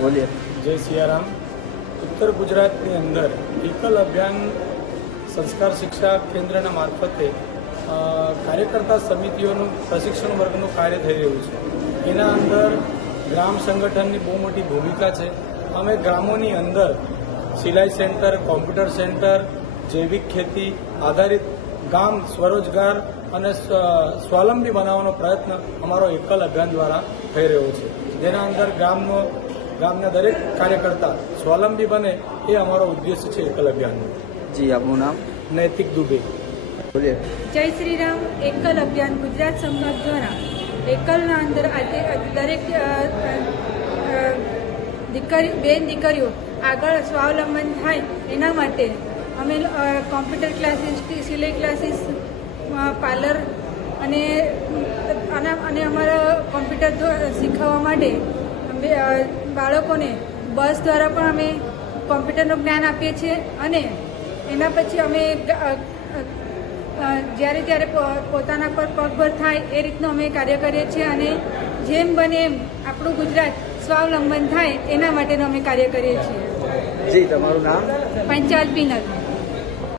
બોલીએ. જય સિયારામ. ઉત્તર ગુજરાતની અંદર એકલ અભિયાન સંસ્કાર શિક્ષા કેન્દ્રના મારફતે કાર્યકર્તા સમિતિઓનું પ્રશિક્ષણ વર્ગનું કાર્ય થઈ રહ્યું છે. એના અંદર ગ્રામ સંગઠનની બહુ મોટી ભૂમિકા છે. અમે ગ્રામોની અંદર સિલાઈ સેન્ટર, કોમ્પ્યુટર સેન્ટર, જૈવિક ખેતી આધારિત ગામ સ્વરોજગાર અને સ્વાવલંબી બનાવવાનો પ્રયત્ન અમારો એકલ અભિયાન દ્વારા થઈ રહ્યો છે. જેના અંદર ગામના દરેક કાર્યકર્તા સ્વાવલંબી બને એ અમારો ઉદ્દેશ્ય છે એકલ અભિયાનનો. જી, આપનું નામ? નૈતિક દુબે. બોલીએ. જય શ્રી રામ. એકલ અભિયાન ગુજરાત સંઘ દ્વારા એકલના અંદર દરેક દીકરીઓ આગળ સ્વાવલંબન થાય એના માટે અમે કોમ્પ્યુટર ક્લાસીસ, સિલાઈ ક્લાસીસ, પાર્લર અને અમારા કોમ્પ્યુટર શીખવવા માટે બાળકોને બસ દ્વારા પણ અમે કોમ્પ્યુટરનું જ્ઞાન આપીએ છીએ. અને એના પછી અમે જ્યારે ત્યારે પોતાના પર પગભર થાય એ રીતનું અમે કાર્ય કરીએ છીએ. અને જેમ બને એમ આપણું ગુજરાત સ્વાવલંબન થાય એના માટેનું અમે કાર્ય કરીએ છીએ. જી, તમારું નામ? પંચાલ પિનલ.